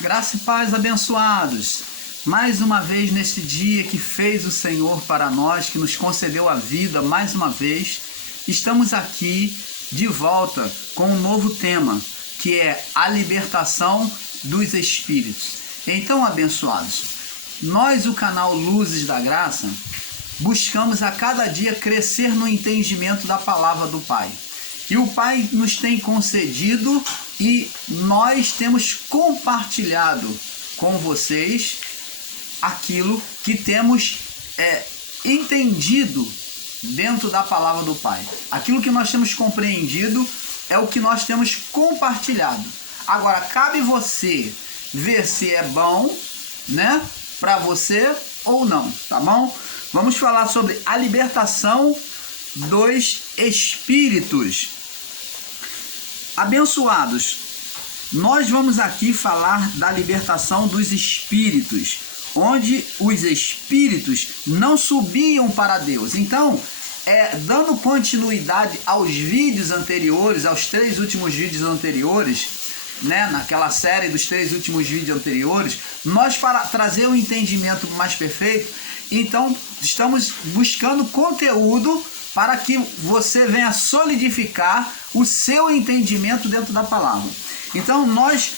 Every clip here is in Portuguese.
Graça e paz, abençoados. Mais uma vez neste dia que fez o Senhor para nós, que nos concedeu a vida mais uma vez, estamos aqui de volta com um novo tema, que é a libertação dos espíritos. Então, abençoados, nós, o canal Luzes da Graça, buscamos a cada dia crescer no entendimento da palavra do Pai. E o Pai nos tem concedido e nós temos compartilhado com vocês aquilo que temos entendido dentro da palavra do Pai. Aquilo que nós temos compreendido é o que nós temos compartilhado. Agora, cabe você ver se é bom, né, para você ou não, tá bom? Vamos falar sobre a libertação dos espíritos. Abençoados, nós vamos aqui falar da libertação dos espíritos, onde os espíritos não subiam para Deus. Então, dando continuidade aos vídeos anteriores, aos 3 últimos vídeos anteriores, né, naquela série dos 3 últimos vídeos anteriores, nós, para trazer um entendimento mais perfeito, então estamos buscando conteúdo para que você venha solidificar o seu entendimento dentro da palavra. Então nós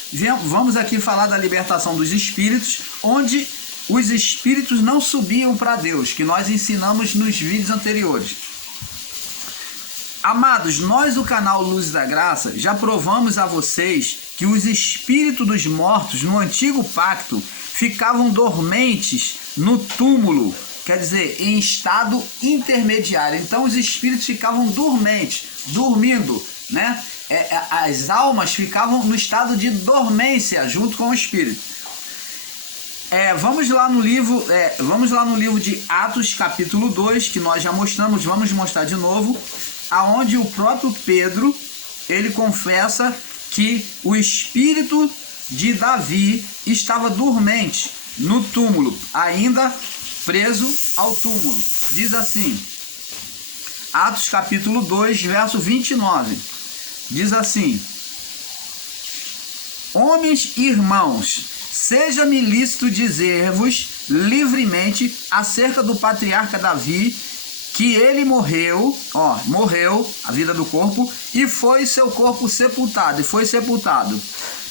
vamos aqui falar da libertação dos espíritos, onde os espíritos não subiam para Deus, que nós ensinamos nos vídeos anteriores. Amados, nós, o canal Luz da Graça, já provamos a vocês que os espíritos dos mortos no antigo pacto ficavam dormentes no túmulo, quer dizer, em estado intermediário. Então os espíritos ficavam dormentes, dormindo, né? As almas ficavam no estado de dormência junto com o espírito. Vamos lá no livro de Atos, capítulo 2, que nós já mostramos, vamos mostrar de novo, aonde o próprio Pedro, ele confessa que o espírito de Davi estava dormente no túmulo, ainda preso ao túmulo. Diz assim, Atos capítulo 2, verso 29, diz assim: homens e irmãos, seja-me lícito dizer-vos livremente acerca do patriarca Davi, que ele morreu a vida do corpo, e foi seu corpo sepultado,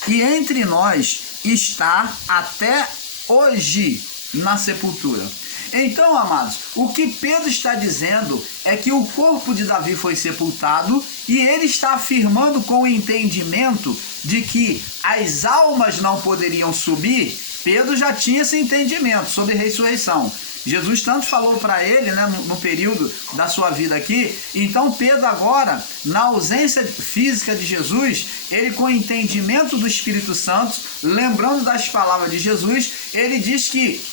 e entre nós está até hoje na sepultura. Então, amados, o que Pedro está dizendo é que o corpo de Davi foi sepultado, e ele está afirmando com o entendimento de que as almas não poderiam subir. Pedro já tinha esse entendimento sobre ressurreição. Jesus tanto falou para ele, né, no período da sua vida aqui. Então Pedro agora, na ausência física de Jesus, ele, com o entendimento do Espírito Santo, lembrando das palavras de Jesus, ele diz que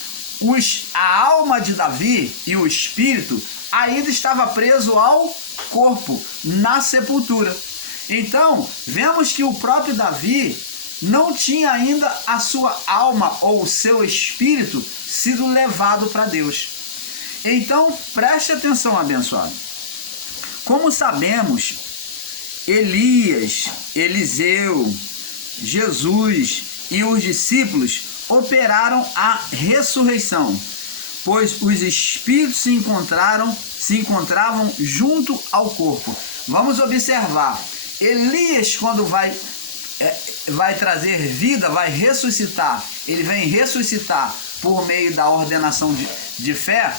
a alma de Davi e o espírito ainda estava preso ao corpo, na sepultura. Então, vemos que o próprio Davi não tinha ainda a sua alma ou o seu espírito sido levado para Deus. Então, preste atenção, abençoado. Como sabemos, Elias, Eliseu, Jesus e os discípulos operaram a ressurreição, pois os espíritos se encontravam junto ao corpo. Vamos observar, Elias, quando vai trazer vida, vai ressuscitar, ele vem ressuscitar por meio da ordenação de fé,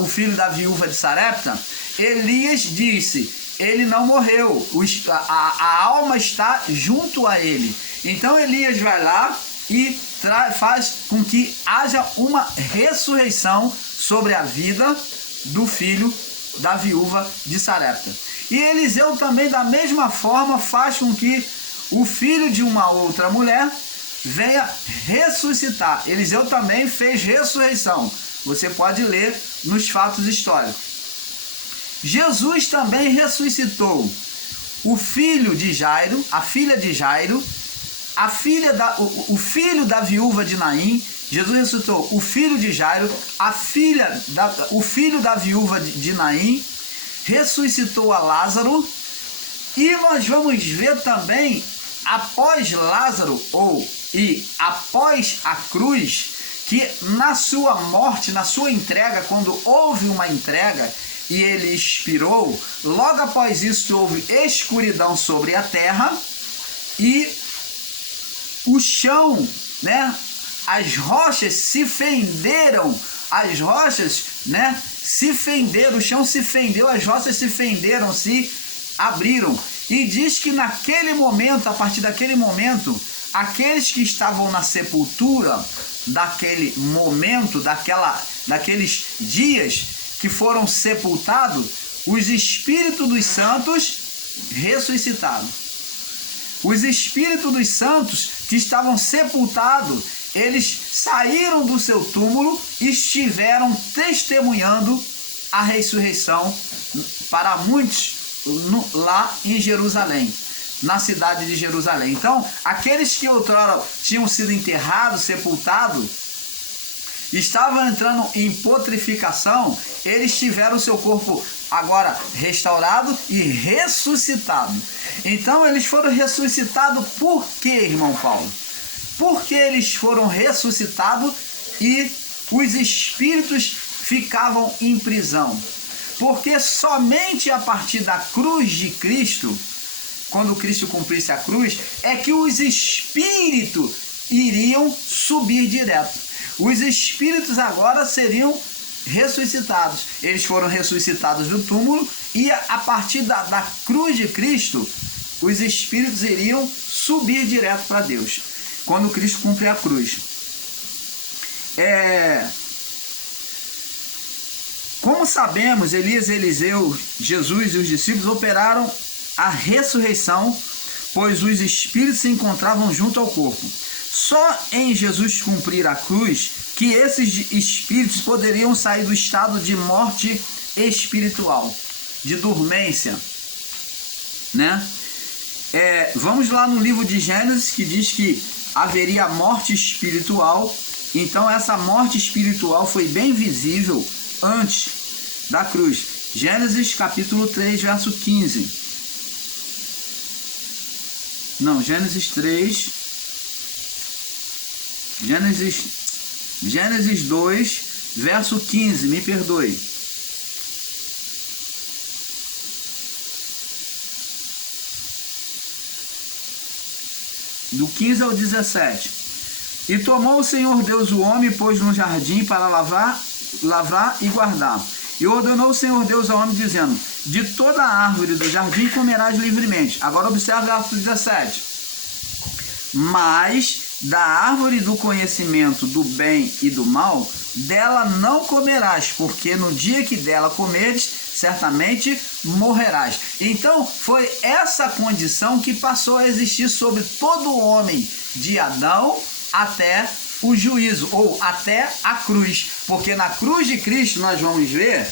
o filho da viúva de Sarepta. Elias disse, ele não morreu, a alma está junto a ele. Então Elias vai lá e faz com que haja uma ressurreição sobre a vida do filho da viúva de Sarepta. E Eliseu também, da mesma forma, faz com que o filho de uma outra mulher venha ressuscitar. Eliseu também fez ressurreição. Você pode ler nos fatos históricos. Jesus também ressuscitou o filho de Jairo, a filha de Jairo, o filho da viúva de Naim. Jesus ressuscitou o filho de Jairo, o filho da viúva de Naim, ressuscitou a Lázaro. E nós vamos ver também após Lázaro, após a cruz, que na sua morte, na sua entrega, quando houve uma entrega e ele expirou, logo após isso houve escuridão sobre a terra e o chão, né? As rochas se fenderam, se fenderam, o chão se fendeu, as rochas se fenderam, se abriram. E diz que naquele momento, a partir daquele momento, aqueles que estavam na sepultura, daquele momento, daqueles dias que foram sepultados, os espíritos dos santos ressuscitaram. Os espíritos dos santos que estavam sepultados, eles saíram do seu túmulo e estiveram testemunhando a ressurreição para muitos lá em Jerusalém, na cidade de Jerusalém. Então, aqueles que outrora tinham sido enterrados, sepultados, estavam entrando em putrificação, eles tiveram o seu corpo agora restaurado e ressuscitado. Então, eles foram ressuscitados por quê, irmão Paulo? Porque eles foram ressuscitados e os espíritos ficavam em prisão. Porque somente a partir da cruz de Cristo, quando Cristo cumprisse a cruz, é que os espíritos iriam subir direto. Os espíritos agora seriam ressuscitados. Eles foram ressuscitados do túmulo e a partir da cruz de Cristo, os espíritos iriam subir direto para Deus, quando Cristo cumpre a cruz. Como sabemos, Elias, Eliseu, Jesus e os discípulos operaram a ressurreição, pois os espíritos se encontravam junto ao corpo. Só em Jesus cumprir a cruz que esses espíritos poderiam sair do estado de morte espiritual, de dormência, né? Vamos lá no livro de Gênesis, que diz que haveria morte espiritual. Então essa morte espiritual foi bem visível antes da cruz. Gênesis capítulo 3, verso 15. Não, Gênesis 3. Gênesis 2, verso 15, me perdoe. Do 15 ao 17. E tomou o Senhor Deus o homem e pôs no jardim para lavrar e guardar. E ordenou o Senhor Deus ao homem, dizendo: de toda a árvore do jardim comerás livremente. Agora observe o verso 17. Mas da árvore do conhecimento do bem e do mal, dela não comerás, porque no dia que dela comeres, certamente morrerás. Então foi essa condição que passou a existir sobre todo o homem, de Adão até o juízo, ou até a cruz. Porque na cruz de Cristo nós vamos ver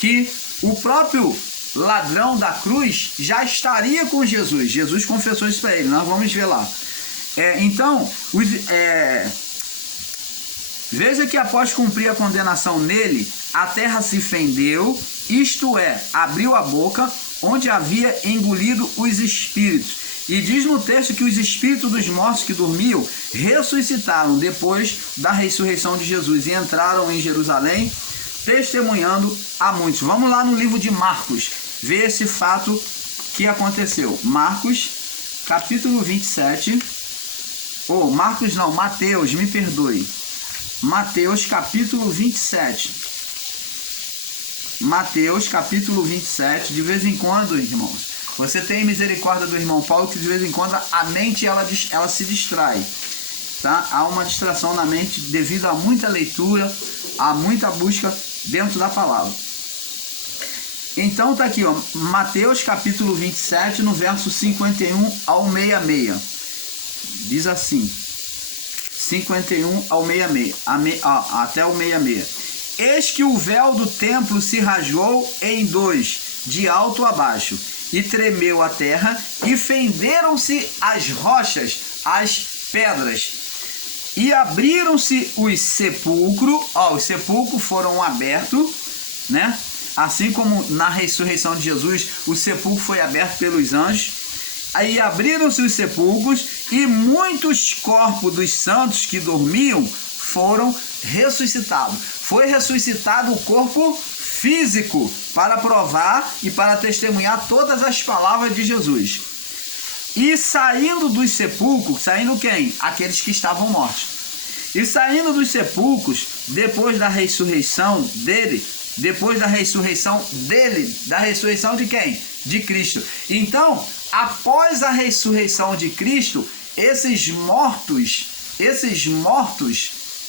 que o próprio ladrão da cruz já estaria com Jesus. Jesus confessou isso para ele, nós vamos ver lá. Então, veja que após cumprir a condenação nele, a terra se fendeu, isto é, abriu a boca, onde havia engolido os espíritos. E diz no texto que os espíritos dos mortos que dormiam ressuscitaram depois da ressurreição de Jesus e entraram em Jerusalém, testemunhando a muitos. Vamos lá no livro de Marcos, ver esse fato que aconteceu. Marcos, capítulo 27. Mateus, me perdoe. Mateus, capítulo 27. Mateus, capítulo 27. De vez em quando, irmãos, você tem misericórdia do irmão Paulo, que de vez em quando a mente ela se distrai. Tá? Há uma distração na mente devido a muita leitura, a muita busca dentro da palavra. Então tá aqui, ó, Mateus capítulo 27, no verso 51 ao 66. Diz assim, 51 ao 66, até o 66. Eis que o véu do templo se rasgou em dois, de alto a baixo, e tremeu a terra, e fenderam-se as rochas, as pedras, e abriram-se os sepulcros. Os sepulcros foram abertos, né? Assim como na ressurreição de Jesus, o sepulcro foi aberto pelos anjos. Aí abriram-se os sepulcros e muitos corpos dos santos que dormiam foram ressuscitados. Foi ressuscitado o corpo físico para provar e para testemunhar todas as palavras de Jesus. E saindo dos sepulcros, saindo quem? Aqueles que estavam mortos. E saindo dos sepulcros, depois da ressurreição dele, da ressurreição de quem? De Cristo. Então, após a ressurreição de Cristo, esses mortos,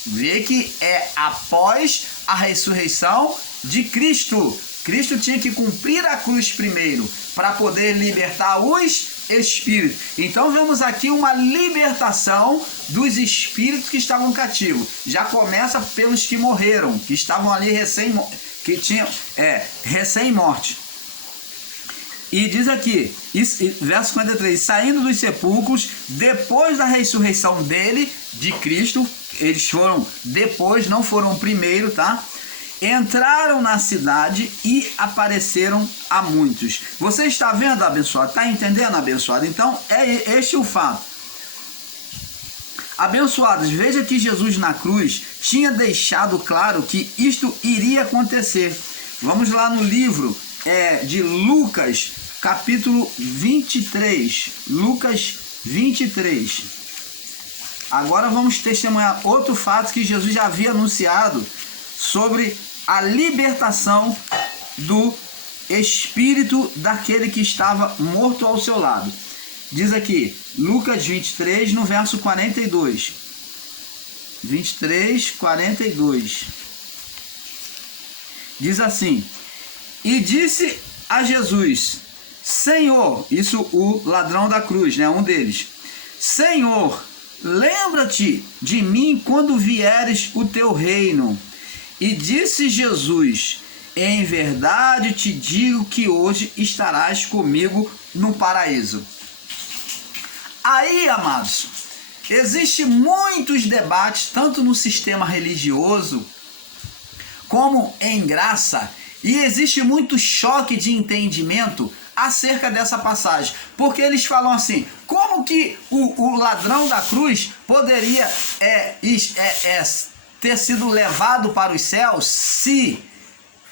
vê que é após a ressurreição de Cristo. Cristo tinha que cumprir a cruz primeiro, para poder libertar os espíritos. Então vemos aqui uma libertação dos espíritos que estavam cativos. Já começa pelos que morreram, que estavam ali recém-morte. E diz aqui, verso 53, saindo dos sepulcros, depois da ressurreição dele, de Cristo, eles foram depois, não foram primeiro, tá? Entraram na cidade e apareceram a muitos. Você está vendo, abençoado? Está entendendo, abençoado? Então, é este o fato. Abençoados, veja que Jesus na cruz tinha deixado claro que isto iria acontecer. Vamos lá no livro de Lucas, capítulo 23. Lucas 23. Agora vamos testemunhar outro fato que Jesus já havia anunciado sobre a libertação do espírito daquele que estava morto ao seu lado. Diz aqui, Lucas 23, no verso 42. 23, 42. Diz assim: e disse a Jesus, Senhor, isso o ladrão da cruz, né, um deles, Senhor, lembra-te de mim quando vieres o teu reino. E disse Jesus, em verdade te digo que hoje estarás comigo no paraíso. Aí, amados, existem muitos debates, tanto no sistema religioso, como em graça, e existe muito choque de entendimento acerca dessa passagem, porque eles falam assim, como que o ladrão da cruz poderia ter sido levado para os céus se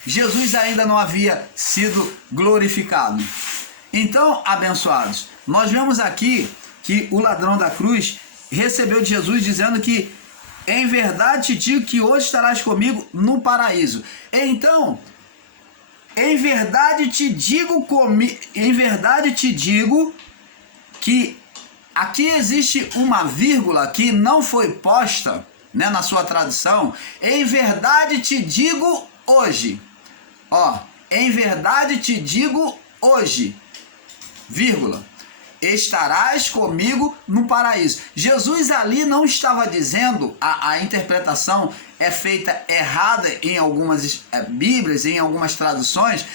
Jesus ainda não havia sido glorificado? Então, abençoados, nós vemos aqui que o ladrão da cruz recebeu de Jesus dizendo que em verdade te digo que hoje estarás comigo no paraíso. Então, em verdade te digo que aqui existe uma vírgula que não foi posta, né, na sua tradução. Em verdade te digo hoje. Ó, em verdade te digo hoje, vírgula, estarás comigo no paraíso. Jesus ali não estava dizendo, a interpretação é feita errada em algumas bíblias, em algumas traduções,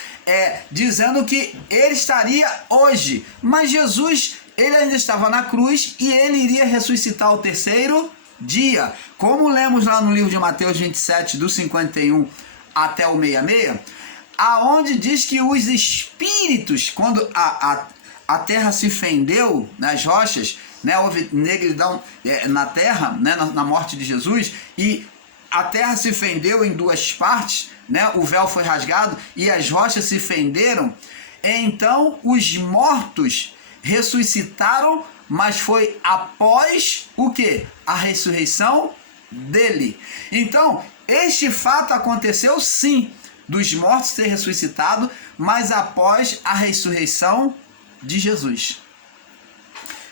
dizendo que ele estaria hoje, mas Jesus, ele ainda estava na cruz e ele iria ressuscitar ao terceiro dia, como lemos lá no livro de Mateus 27, do 51 até o 66, aonde diz que os espíritos, quando a terra se fendeu nas rochas, né, houve negridão na terra, né, na morte de Jesus, e a terra se fendeu em duas partes, né, o véu foi rasgado e as rochas se fenderam. Então os mortos ressuscitaram, mas foi após o quê? A ressurreição dele. Então, este fato aconteceu sim, dos mortos ter ressuscitado, mas após a ressurreição de Jesus.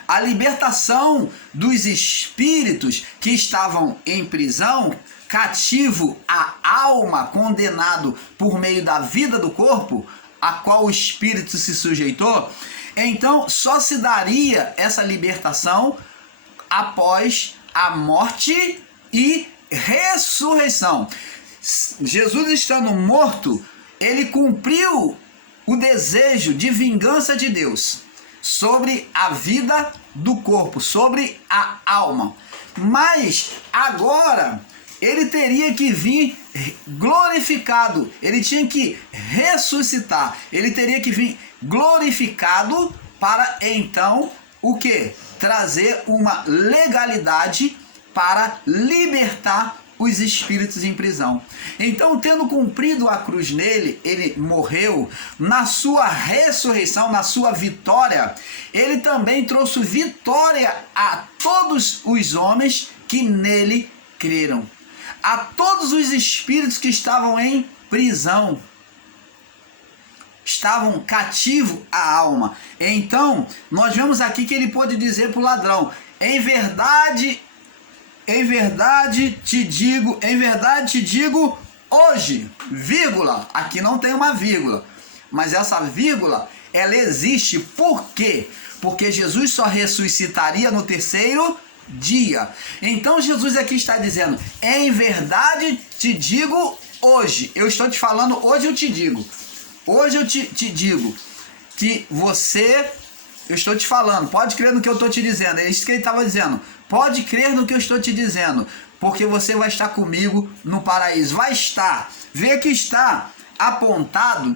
A libertação dos espíritos que estavam em prisão, cativo a alma, condenado por meio da vida do corpo, a qual o espírito se sujeitou, então só se daria essa libertação após a morte e ressurreição. Jesus estando morto, ele cumpriu o desejo de vingança de Deus sobre a vida do corpo, sobre a alma. Mas agora ele teria que vir glorificado, ele tinha que ressuscitar, ele teria que vir glorificado para então o quê? Trazer uma legalidade para libertar os espíritos em prisão. Então, tendo cumprido a cruz nele, ele morreu, na sua ressurreição, na sua vitória, ele também trouxe vitória a todos os homens que nele creram, a todos os espíritos que estavam em prisão, estavam cativos à alma. Então, nós vemos aqui que ele pôde dizer para o ladrão: em verdade te digo hoje, vírgula, aqui não tem uma vírgula, mas essa vírgula, ela existe. Por quê? Porque Jesus só ressuscitaria no terceiro dia. Então Jesus aqui está dizendo: em verdade te digo hoje, eu estou te falando, hoje eu te digo, hoje eu te digo que você, eu estou te falando, pode crer no que eu estou te dizendo, é isso que ele estava dizendo, pode crer no que eu estou te dizendo, porque você vai estar comigo no paraíso, vai estar, vê que está apontado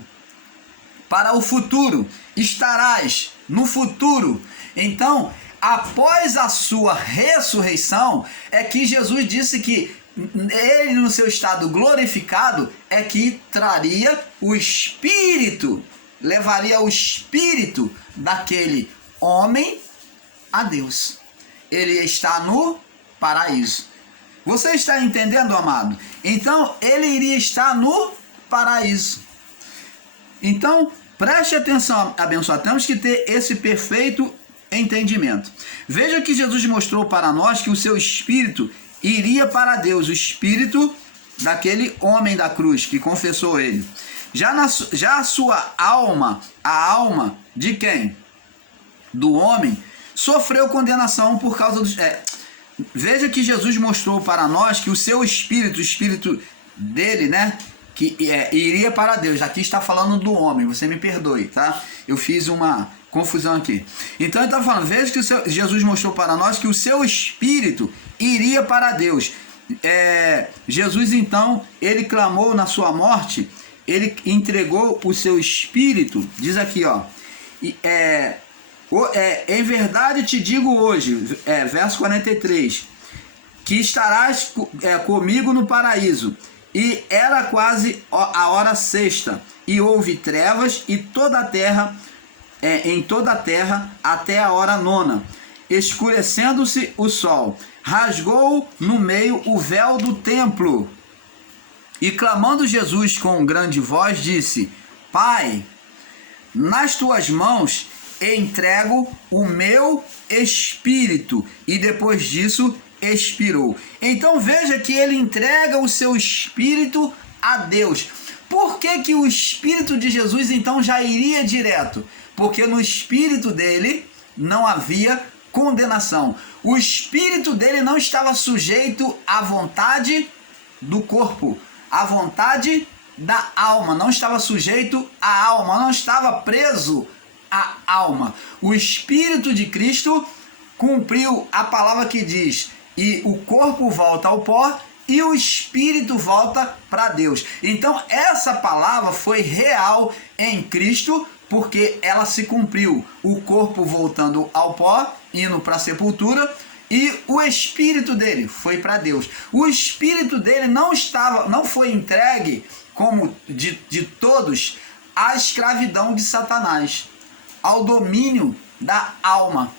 para o futuro, estarás no futuro. Então, após a sua ressurreição, é que Jesus disse que ele, no seu estado glorificado, é que traria o espírito, levaria o espírito daquele homem a Deus. Ele está no paraíso. Você está entendendo, amado? Então, ele iria estar no paraíso. Então, preste atenção, abençoado. Temos que ter esse perfeito entendimento. Veja que Jesus mostrou para nós que o seu espírito iria para Deus, o espírito daquele homem da cruz que confessou ele. Já a sua alma, a alma de quem? Do homem, sofreu condenação por causa dos... Veja que Jesus mostrou para nós que o seu espírito, o espírito dele, né, que iria para Deus. Aqui está falando do homem, você me perdoe, tá? Eu fiz uma confusão aqui. Então ele está falando, veja que Jesus mostrou para nós que o seu espírito iria para Deus. Jesus então, ele clamou na sua morte, ele entregou o seu espírito, diz aqui, ó, em verdade te digo hoje, verso 43, que estarás comigo no paraíso. E era quase a hora sexta, e houve trevas e toda a terra, em toda a terra até a hora nona, escurecendo-se o sol, rasgou no meio o véu do templo. E clamando Jesus com grande voz, disse: Pai, nas tuas mãos entrego o meu espírito. E depois disso expirou. Então veja que ele entrega o seu espírito a Deus. Por que o espírito de Jesus então já iria direto? Porque no espírito dele não havia condenação. O espírito dele não estava sujeito à vontade do corpo, à vontade da alma, não estava sujeito à alma, não estava preso à alma. O espírito de Cristo cumpriu a palavra que diz: e o corpo volta ao pó e o espírito volta para Deus. Então essa palavra foi real em Cristo, porque ela se cumpriu. O corpo voltando ao pó, indo para a sepultura, e o espírito dele foi para Deus. O espírito dele não foi entregue, como de todos, à escravidão de Satanás, ao domínio da alma.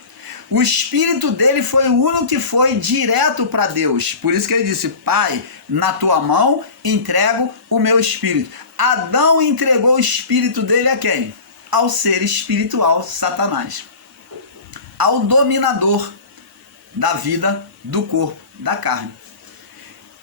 O espírito dele foi o único que foi direto para Deus. Por isso que ele disse: Pai, na tua mão entrego o meu espírito. Adão entregou o espírito dele a quem? Ao ser espiritual, Satanás, ao dominador da vida, do corpo, da carne,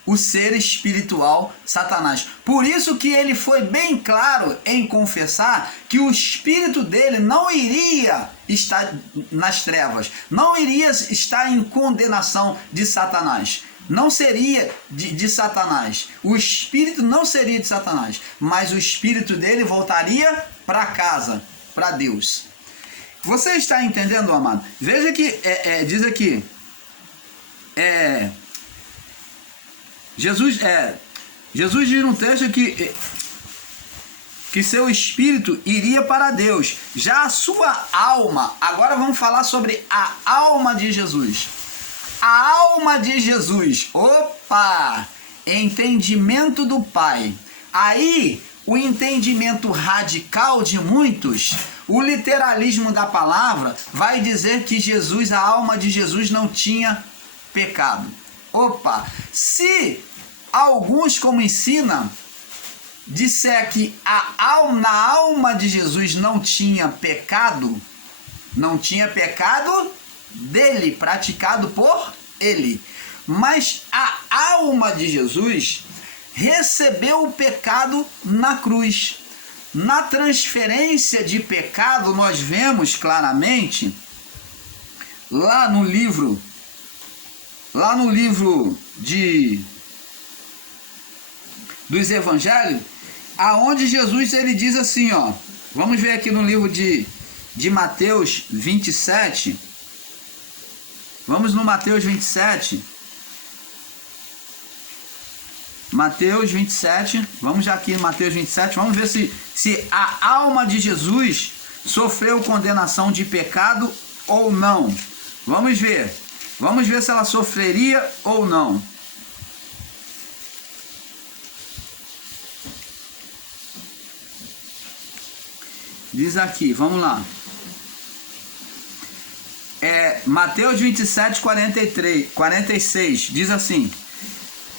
o ser espiritual, Satanás. Por isso que ele foi bem claro em confessar que o espírito dele não iria estar nas trevas, não iria estar em condenação de Satanás, não seria de Satanás, o espírito não seria de Satanás, mas o espírito dele voltaria para casa, para Deus. Você está entendendo, amado? Veja que diz aqui, Jesus diz no texto que que seu espírito iria para Deus. Já a sua alma, agora vamos falar sobre a alma de Jesus. A alma de Jesus, opa, entendimento do Pai. Aí, o entendimento radical de muitos, o literalismo da palavra, vai dizer que Jesus, a alma de Jesus não tinha pecado. Opa, se alguns, como ensina, disser que na alma de Jesus não tinha pecado dele, praticado por ele. Mas a alma de Jesus recebeu o pecado na cruz. Na transferência de pecado, nós vemos claramente, lá no livro dos Evangelhos, aonde Jesus ele diz assim, ó, vamos ver aqui no livro de Mateus 27, vamos no Mateus 27, vamos já aqui em Mateus 27, vamos ver se a alma de Jesus sofreu condenação de pecado ou não. Vamos ver se ela sofreria ou não. Diz aqui, vamos lá. Mateus 27, 46, diz assim: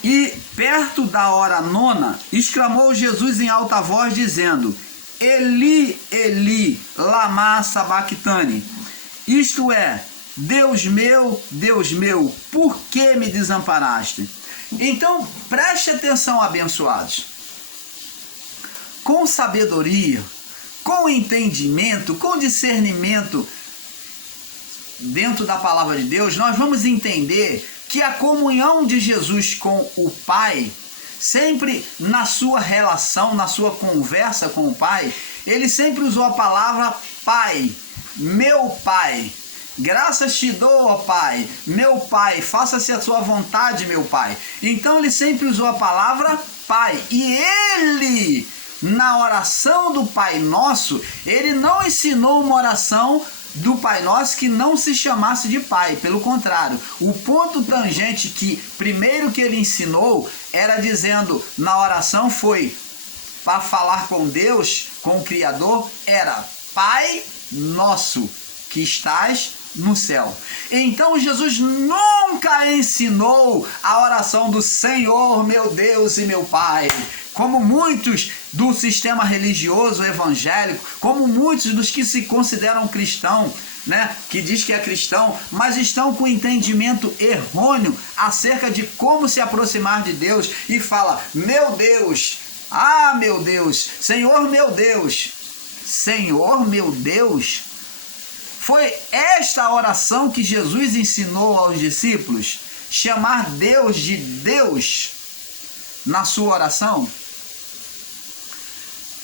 E perto da hora nona, exclamou Jesus em alta voz, dizendo: Eli, Eli, lama sabachthani. Isto é, Deus meu, por que me desamparaste? Então, preste atenção, abençoados. Com sabedoria, com entendimento, com discernimento dentro da palavra de Deus, nós vamos entender que a comunhão de Jesus com o Pai, sempre na sua relação, na sua conversa com o Pai, ele sempre usou a palavra Pai, meu Pai. Graças te dou, ó Pai, meu Pai, faça-se a sua vontade, meu Pai. Então ele sempre usou a palavra Pai. E ele, na oração do Pai Nosso, ele não ensinou uma oração do Pai Nosso que não se chamasse de Pai. Pelo contrário, o ponto tangente que primeiro que ele ensinou era dizendo na oração foi para falar com Deus, com o Criador, era Pai Nosso que estás no céu. Então Jesus nunca ensinou a oração do Senhor, meu Deus e meu Pai, como muitos do sistema religioso evangélico, como muitos dos que se consideram cristão, né, que diz que é cristão, mas estão com entendimento errôneo acerca de como se aproximar de Deus e fala: meu Deus, ah meu Deus, Senhor meu Deus, Senhor meu Deus. Foi esta oração que Jesus ensinou aos discípulos? Chamar Deus de Deus na sua oração?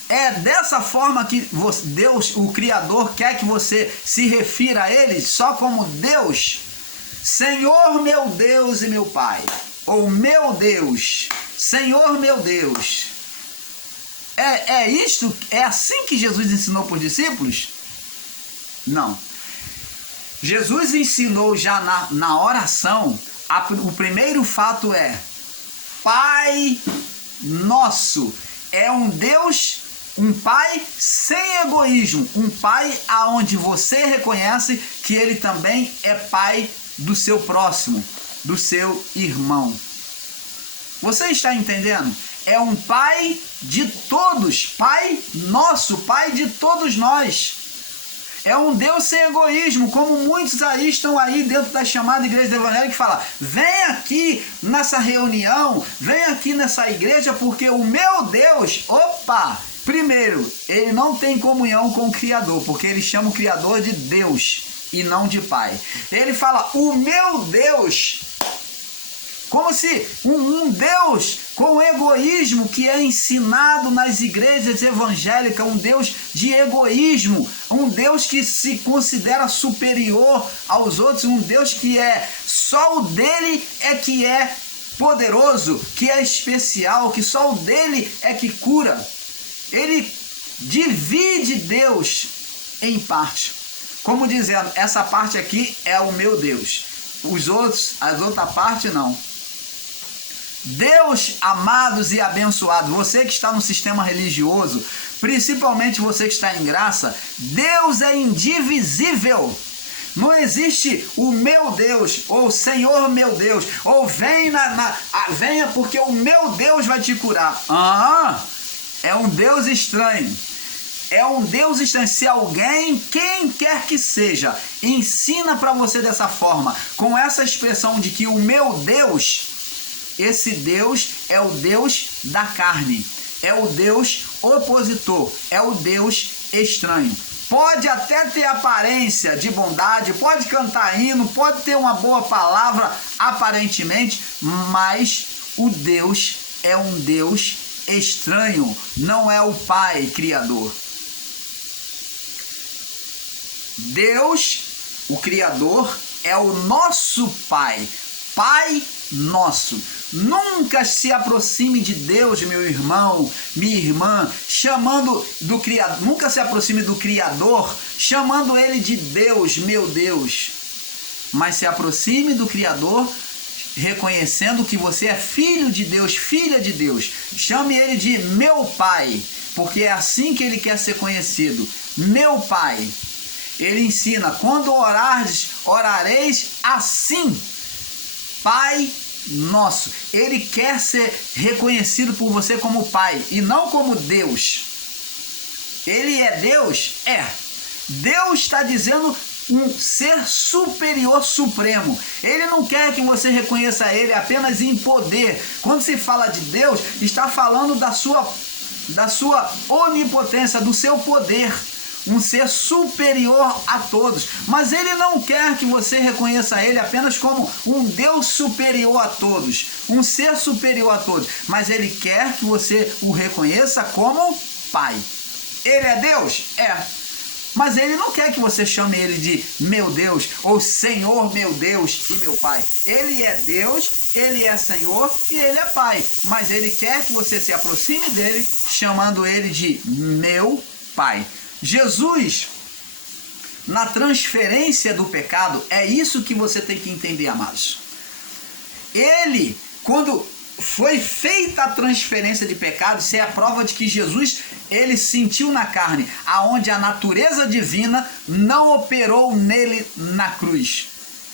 É dessa forma que Deus, o Criador, quer que você se refira a Ele só como Deus? Senhor meu Deus e meu Pai. Ou meu Deus, Senhor meu Deus. É assim que Jesus ensinou para os discípulos? Não. Jesus ensinou já na oração, o primeiro fato é: Pai Nosso. É um Deus, um Pai sem egoísmo, um Pai aonde você reconhece que Ele também é Pai do seu próximo, do seu irmão. Você está entendendo? É um Pai de todos, Pai Nosso, Pai de todos nós. É um Deus sem egoísmo, como muitos aí estão aí dentro da chamada igreja evangélica que fala: vem aqui nessa reunião, vem aqui nessa igreja, porque o meu Deus, primeiro, ele não tem comunhão com o Criador, porque ele chama o Criador de Deus e não de Pai. Ele fala: o meu Deus, como se um Deus com egoísmo que é ensinado nas igrejas evangélicas, um Deus de egoísmo, um Deus que se considera superior aos outros, um Deus que só o dele é que é poderoso, que é especial, que só o dele é que cura. Ele divide Deus em parte, como dizendo, essa parte aqui é o meu Deus, as outras partes não. Deus, amados e abençoados, você que está no sistema religioso, principalmente você que está em graça, Deus é indivisível. Não existe o meu Deus, ou Senhor meu Deus, ou venha porque o meu Deus vai te curar. É um Deus estranho. É um Deus estranho. Se alguém, quem quer que seja, ensina para você dessa forma, com essa expressão de que o meu Deus, esse Deus é o Deus da carne, é o Deus opositor, é o Deus estranho. Pode até ter aparência de bondade, pode cantar hino, pode ter uma boa palavra aparentemente, mas o Deus é um Deus estranho, não é o Pai Criador. Deus, o Criador, é o nosso Pai, Pai nosso. Nunca se aproxime de Deus, meu irmão, minha irmã, chamando do Criador. Nunca se aproxime do Criador, chamando ele de Deus, meu Deus. Mas se aproxime do Criador, reconhecendo que você é filho de Deus, filha de Deus. Chame ele de meu Pai, porque é assim que ele quer ser conhecido. Meu Pai. Ele ensina, quando orares, orareis assim, Pai nosso. Ele quer ser reconhecido por você como Pai e não como Deus. Ele é Deus? É. Deus está dizendo um ser superior supremo. Ele não quer que você reconheça ele apenas em poder. Quando se fala de Deus, está falando da sua onipotência, do seu poder. Um ser superior a todos, mas ele não quer que você reconheça ele apenas como um Deus superior a todos, um ser superior a todos, mas ele quer que você o reconheça como Pai. Ele é Deus? É, mas ele não quer que você chame ele de meu Deus, ou Senhor meu Deus e meu Pai. Ele é Deus, ele é Senhor e ele é Pai, mas ele quer que você se aproxime dele, chamando ele de meu Pai. Jesus, na transferência do pecado, é isso que você tem que entender, amados. Ele, quando foi feita a transferência de pecado, isso é a prova de que Jesus, ele sentiu na carne, aonde a natureza divina não operou nele na cruz.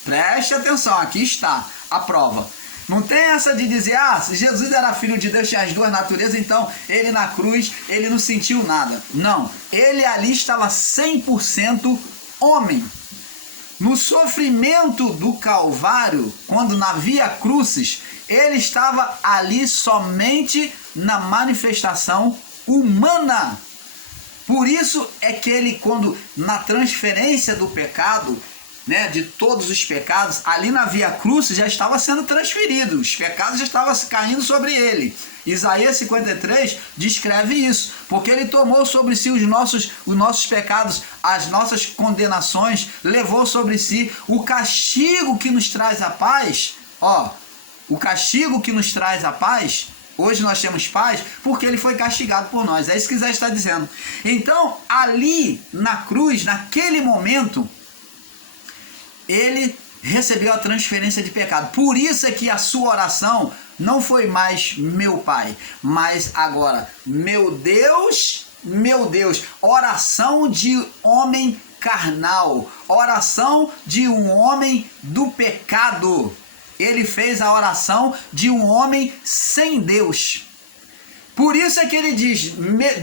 Preste atenção, aqui está a prova. Não tem essa de dizer, se Jesus era filho de Deus, tinha as duas naturezas, então ele na cruz, ele não sentiu nada. Não, ele ali estava 100% homem. No sofrimento do Calvário, quando na Via Crucis, ele estava ali somente na manifestação humana. Por isso é que ele, quando na transferência do pecado, de todos os pecados, ali na Via Crucis já estava sendo transferido, os pecados já estavam caindo sobre ele. Isaías 53 descreve isso, porque ele tomou sobre si os nossos pecados, as nossas condenações, levou sobre si o castigo que nos traz a paz. O castigo que nos traz a paz, hoje nós temos paz, porque ele foi castigado por nós, é isso que Isaías está dizendo. Então, ali na cruz, naquele momento, ele recebeu a transferência de pecado. Por isso é que a sua oração não foi mais meu Pai, mas agora, meu Deus, oração de homem carnal, oração de um homem do pecado. Ele fez a oração de um homem sem Deus. Por isso é que ele diz,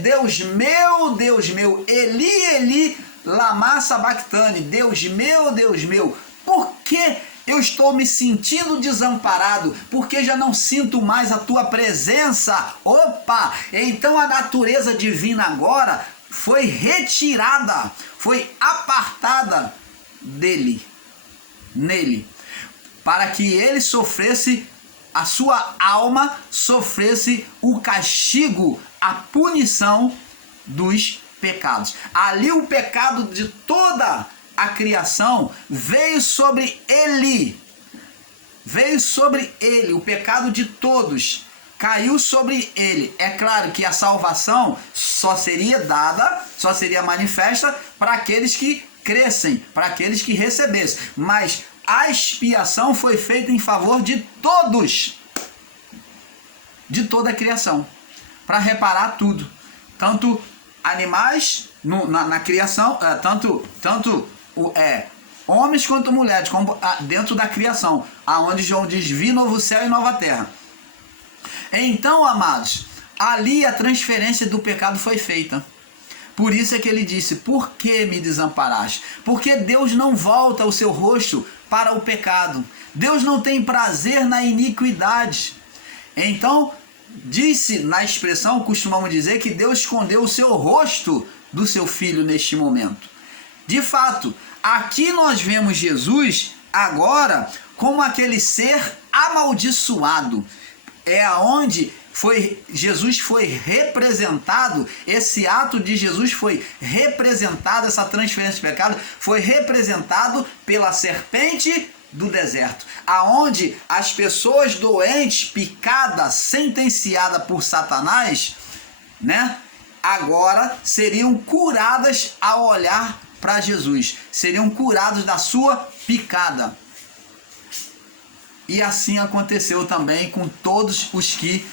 Deus meu, Eli, Eli, lama sabachthani, Deus meu, por que eu estou me sentindo desamparado? Porque já não sinto mais a tua presença. Opa! Então a natureza divina agora foi retirada, foi apartada nele, para que ele sofresse, a sua alma sofresse o castigo, a punição dos pecados. Ali o pecado de toda a criação veio sobre ele, o pecado de todos caiu sobre ele. É claro que a salvação só seria dada, só seria manifesta para aqueles que crescem, para aqueles que recebessem. Mas a expiação foi feita em favor de todos, de toda a criação, para reparar tudo. Tanto animais na criação, tanto homens quanto mulheres, como dentro da criação, aonde João diz: vi novo céu e nova terra. Então, amados, ali a transferência do pecado foi feita. Por isso é que ele disse: por que me desamparaste? Porque Deus não volta o seu rosto para o pecado. Deus não tem prazer na iniquidade. Então, disse na expressão, costumamos dizer que Deus escondeu o seu rosto do seu filho neste momento. De fato, aqui nós vemos Jesus agora como aquele ser amaldiçoado. É aonde Jesus foi representado, esse ato de Jesus foi representado, essa transferência de pecado foi representado pela serpente do deserto, aonde as pessoas doentes, picadas, sentenciadas por Satanás, né, agora seriam curadas ao olhar para Jesus, seriam curados da sua picada. E assim aconteceu também com todos os que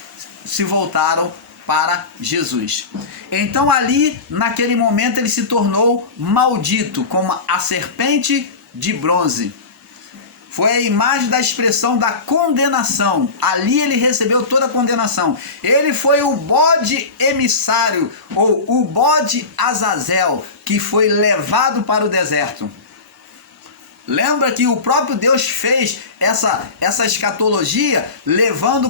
se voltaram para Jesus. Então ali, naquele momento, ele se tornou maldito, como a serpente de bronze. Foi a imagem da expressão da condenação. Ali ele recebeu toda a condenação. Ele foi o bode emissário, ou o bode Azazel, que foi levado para o deserto. Lembra que o próprio Deus fez essa escatologia,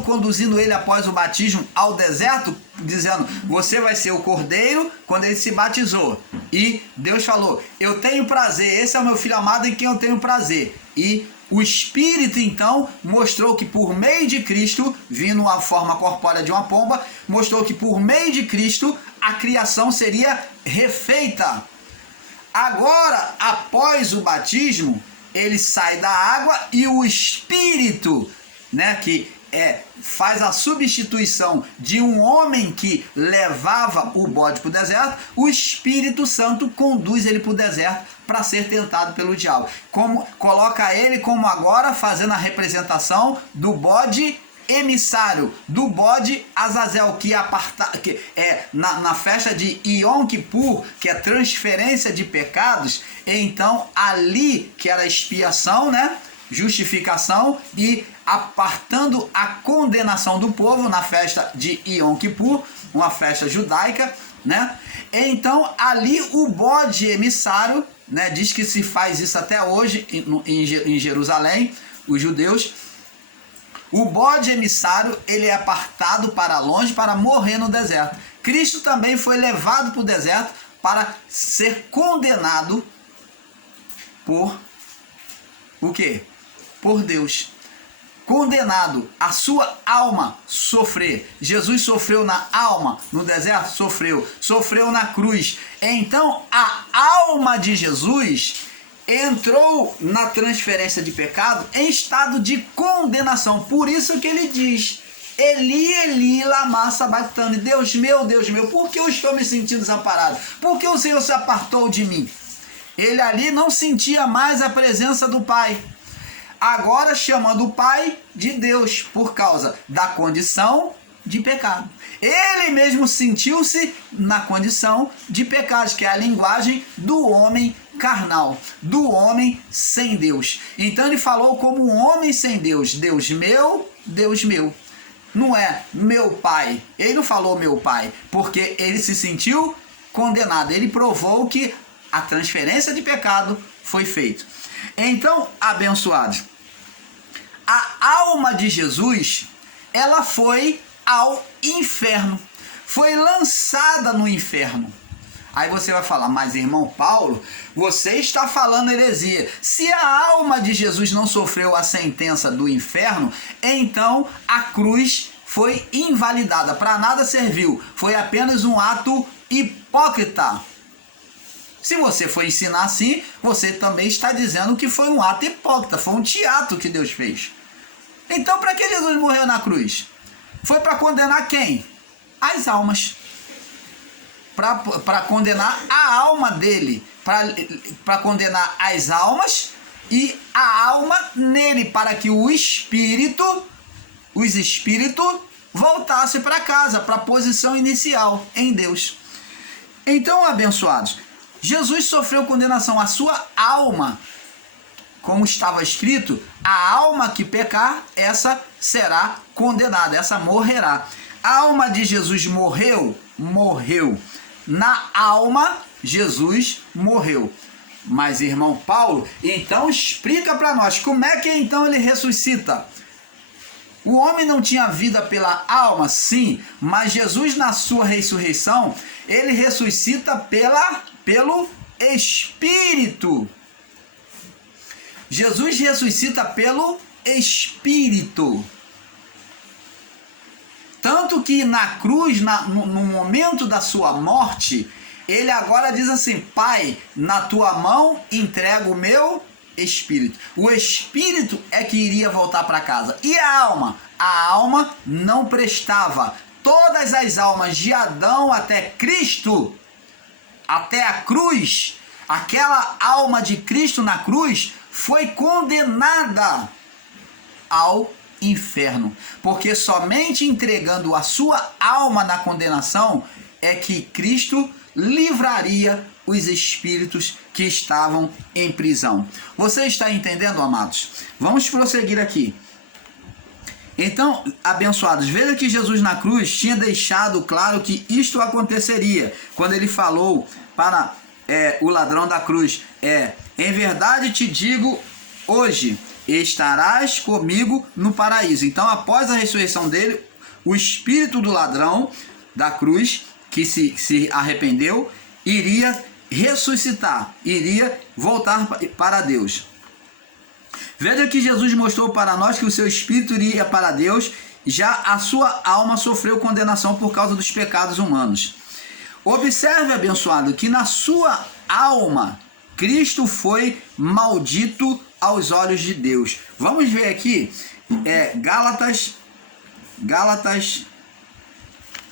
conduzindo ele após o batismo ao deserto, dizendo: você vai ser o cordeiro, quando ele se batizou. E Deus falou: eu tenho prazer, esse é o meu filho amado em quem eu tenho prazer. E o Espírito então mostrou que por meio de Cristo, vindo a forma corpórea de uma pomba, mostrou que por meio de Cristo a criação seria refeita. Agora, após o batismo, ele sai da água e o Espírito, né, que faz a substituição de um homem que levava o bode para o deserto, o Espírito Santo conduz ele para o deserto para ser tentado pelo diabo. Coloca ele como agora fazendo a representação do bode emissário, do bode Azazel, na festa de Yom Kippur, que é transferência de pecados. Então ali que era expiação, né, justificação, e apartando a condenação do povo na festa de Yom Kippur, uma festa judaica, né? Então ali o bode emissário, né, diz que se faz isso até hoje em Jerusalém, os judeus. O bode emissário, ele é apartado para longe para morrer no deserto. Cristo também foi levado para o deserto para ser condenado por o quê? Por Deus. Condenado, a sua alma sofrer. Jesus sofreu na alma, no deserto sofreu na cruz. Então a alma de Jesus entrou na transferência de pecado em estado de condenação. Por isso que ele diz: Eli, Eli, lama sabachthani. Deus meu, por que eu estou me sentindo desamparado? Por que o Senhor se apartou de mim? Ele ali não sentia mais a presença do Pai. Agora chamando o Pai de Deus, por causa da condição de pecado. Ele mesmo sentiu-se na condição de pecado, que é a linguagem do homem carnal, do homem sem Deus. Então ele falou como um homem sem Deus: Deus meu, Deus meu. Não é meu pai. Ele não falou meu pai, porque ele se sentiu condenado. Ele provou que a transferência de pecado foi feita. Então, abençoados, a alma de Jesus, ela foi ao inferno, foi lançada no inferno. Aí você vai falar: mas irmão Paulo, você está falando heresia. Se a alma de Jesus não sofreu a sentença do inferno, então a cruz foi invalidada, para nada serviu, foi apenas um ato hipócrita. Se você for ensinar assim, você também está dizendo que foi um ato hipócrita, foi um teatro que Deus fez. Então para que Jesus morreu na cruz? Foi para condenar quem? As almas. Para condenar a alma dele. Para condenar as almas e a alma nele. Para que os espíritos voltassem para casa, para a posição inicial em Deus. Então, abençoados, Jesus sofreu condenação. A sua alma, como estava escrito, a alma que pecar, essa será condenada, essa morrerá. A alma de Jesus morreu. Na alma, Jesus morreu. Mas, irmão Paulo, então explica para nós, como é que então ele ressuscita? O homem não tinha vida pela alma? Sim, mas Jesus na sua ressurreição, ele ressuscita pelo Espírito. Jesus ressuscita pelo Espírito. Tanto que na cruz, no momento da sua morte, ele agora diz assim: Pai, na tua mão entrego o meu Espírito. O Espírito é que iria voltar para casa. E a alma? A alma não prestava. Todas as almas de Adão até Cristo, até a cruz, aquela alma de Cristo na cruz foi condenada ao inferno. Porque somente entregando a sua alma na condenação é que Cristo livraria os espíritos que estavam em prisão. Você está entendendo, amados? Vamos prosseguir aqui. Então, abençoados, veja que Jesus na cruz tinha deixado claro que isto aconteceria, quando ele falou para o ladrão da cruz, em verdade te digo hoje, estarás comigo no paraíso. Então, após a ressurreição dele, o espírito do ladrão da cruz, que se arrependeu, iria ressuscitar, iria voltar para Deus. Veja que Jesus mostrou para nós que o seu espírito iria para Deus, já a sua alma sofreu condenação por causa dos pecados humanos. Observe, abençoado, que na sua alma, Cristo foi maldito aos olhos de Deus. Vamos ver aqui, Gálatas,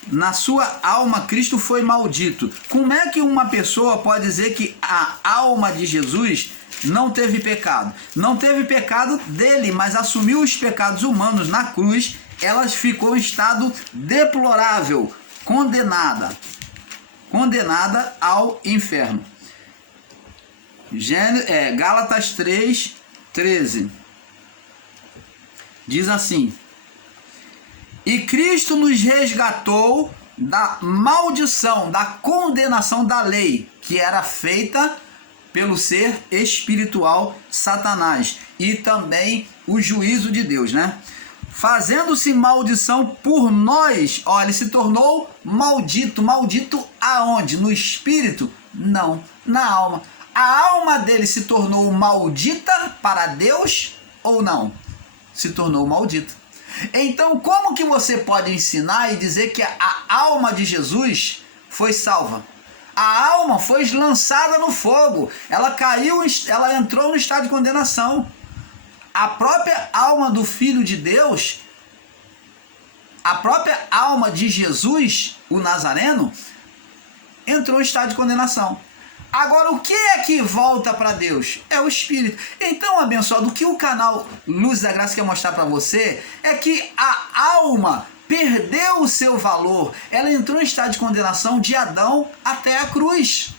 na sua alma Cristo foi maldito. Como é que uma pessoa pode dizer que a alma de Jesus não teve pecado? Não teve pecado dele, mas assumiu os pecados humanos na cruz. Ela ficou em estado deplorável, condenada ao inferno. Gálatas 3:13 diz assim: e Cristo nos resgatou da maldição, da condenação da lei, que era feita pelo ser espiritual Satanás, e também o juízo de Deus, né? Fazendo-se maldição por nós. Olha, ele se tornou maldito. Maldito aonde? No espírito? Não, na alma. A alma dele se tornou maldita para Deus ou não? Se tornou maldita. Então, como que você pode ensinar e dizer que a alma de Jesus foi salva? A alma foi lançada no fogo. Ela caiu, ela entrou no estado de condenação. A própria alma do Filho de Deus, a própria alma de Jesus, o Nazareno, entrou em estado de condenação. Agora, o que é que volta para Deus? É o Espírito. Então, abençoado, o que o canal Luz da Graça quer mostrar para você é que a alma perdeu o seu valor. Ela entrou em estado de condenação de Adão até a cruz.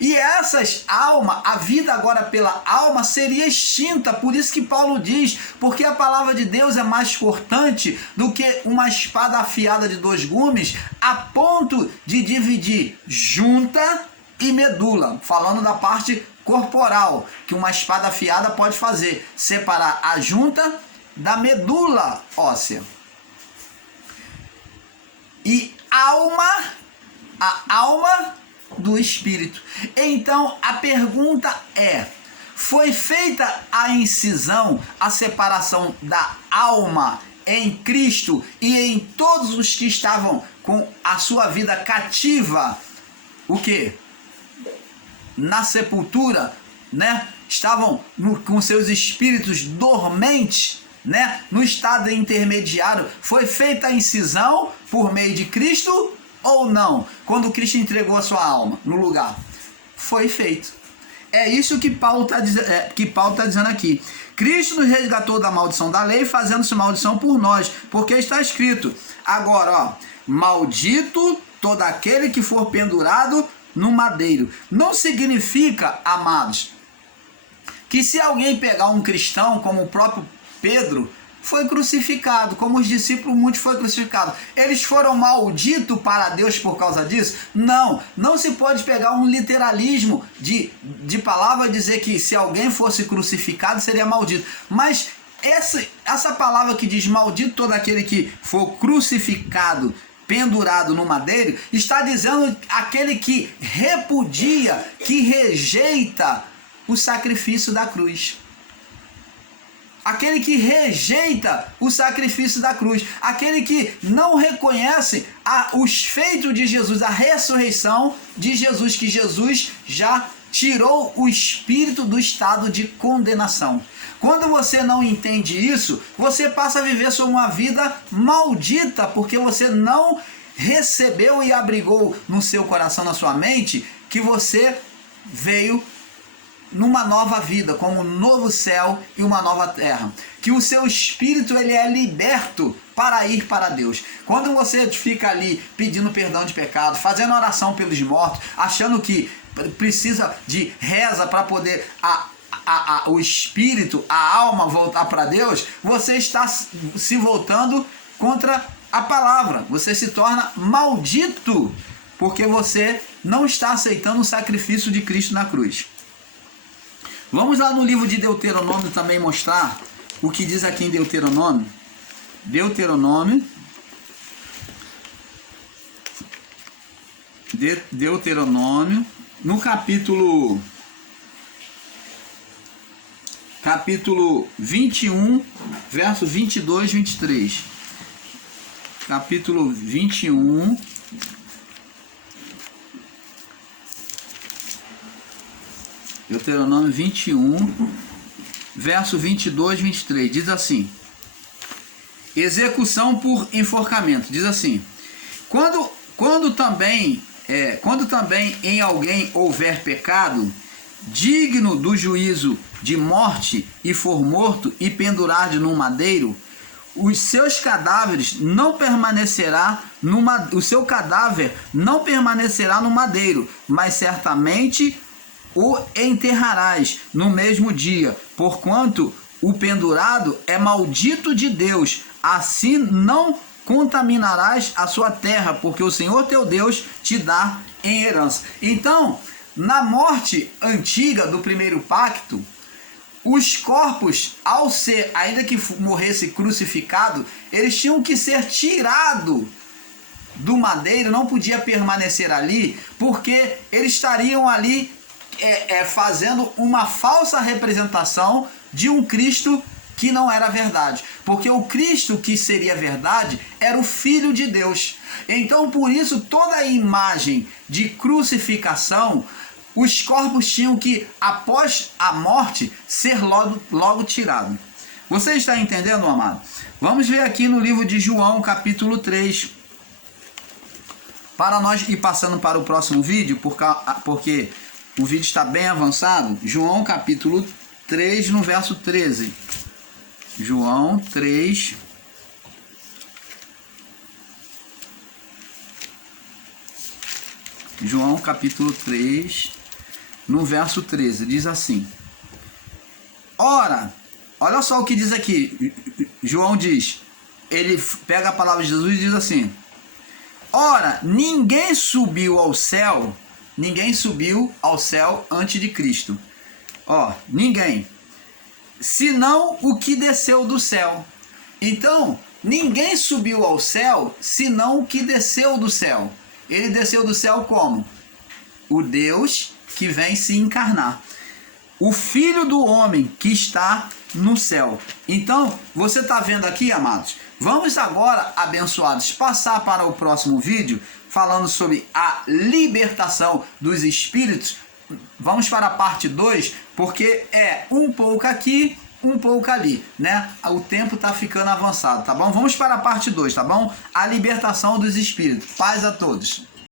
E essas almas, a vida agora pela alma seria extinta. Por isso que Paulo diz, porque a palavra de Deus é mais cortante do que uma espada afiada de 2 gumes, a ponto de dividir junta e medula, falando da parte corporal, que uma espada afiada pode fazer, separar a junta da medula óssea. E a alma do espírito. Então a pergunta é: foi feita a incisão, a separação da alma em Cristo e em todos os que estavam com a sua vida cativa, o quê? Na sepultura, né? Estavam com seus espíritos dormentes, né, no estado intermediário, foi feita a incisão por meio de Cristo ou não? Quando Cristo entregou a sua alma no lugar, foi feito. É isso que Paulo está dizendo aqui. Cristo nos resgatou da maldição da lei, fazendo-se maldição por nós, porque está escrito. Agora, ó, maldito todo aquele que for pendurado no madeiro. Não significa, amados, que se alguém pegar um cristão, como o próprio Pedro, foi crucificado, como os discípulos, muitos foram crucificados. Eles foram malditos para Deus por causa disso? Não, não se pode pegar um literalismo de palavra e dizer que se alguém fosse crucificado seria maldito. Mas essa palavra que diz maldito todo aquele que for crucificado, pendurado no madeiro, está dizendo aquele que repudia, que rejeita o sacrifício da cruz. Aquele que rejeita o sacrifício da cruz, aquele que não reconhece os feitos de Jesus, a ressurreição de Jesus, que Jesus já tirou o espírito do estado de condenação. Quando você não entende isso, você passa a viver sua uma vida maldita, porque você não recebeu e abrigou no seu coração, na sua mente, que você veio numa nova vida, como um novo céu e uma nova terra, que o seu espírito ele é liberto para ir para Deus. Quando você fica ali pedindo perdão de pecado, fazendo oração pelos mortos, achando que precisa de reza para poder o espírito, a alma voltar para Deus, você está se voltando contra a palavra, você se torna maldito, porque você não está aceitando o sacrifício de Cristo na cruz. Vamos lá no livro de Deuteronômio também mostrar o que diz aqui em Deuteronômio. Deuteronômio, no capítulo 21, verso 22 e 23. Capítulo 21, Deuteronômio 21, verso 22 e 23, diz assim: execução por enforcamento, diz assim: quando também em alguém houver pecado, digno do juízo de morte, e for morto e pendurado num madeiro, os seus cadáveres não permanecerá o seu cadáver não permanecerá no madeiro, mas certamente o enterrarás no mesmo dia, porquanto o pendurado é maldito de Deus. Assim não contaminarás a sua terra, porque o Senhor teu Deus te dá em herança. Então, na morte antiga do primeiro pacto, os corpos, ao ser, ainda que morresse crucificado, eles tinham que ser tirados do madeiro, não podia permanecer ali, porque eles estariam ali fazendo uma falsa representação de um Cristo que não era verdade, porque o Cristo que seria verdade era o Filho de Deus. Então, por isso, toda a imagem de crucificação, os corpos tinham que, após a morte, ser logo tirado. Você está entendendo, amado? Vamos ver aqui no livro de João, capítulo 3, para nós ir passando para o próximo vídeo, porque o vídeo está bem avançado. João capítulo 3, no verso 13. João 3. João capítulo 3, no verso 13. Diz assim: ora, olha só o que diz aqui. João diz, ele pega a palavra de Jesus e diz assim: ora, ninguém subiu ao céu antes de Cristo. Ó, ninguém. Senão o que desceu do céu. Então, ninguém subiu ao céu, senão o que desceu do céu. Ele desceu do céu como? O Deus que vem se encarnar. O Filho do Homem que está no céu. Então, você está vendo aqui, amados? Vamos agora, abençoados, passar para o próximo vídeo, falando sobre a libertação dos espíritos. Vamos para a parte 2, porque é um pouco aqui um pouco ali, né? O tempo tá ficando avançado, tá bom? Vamos para a parte 2, tá bom? A libertação dos espíritos. Paz a todos.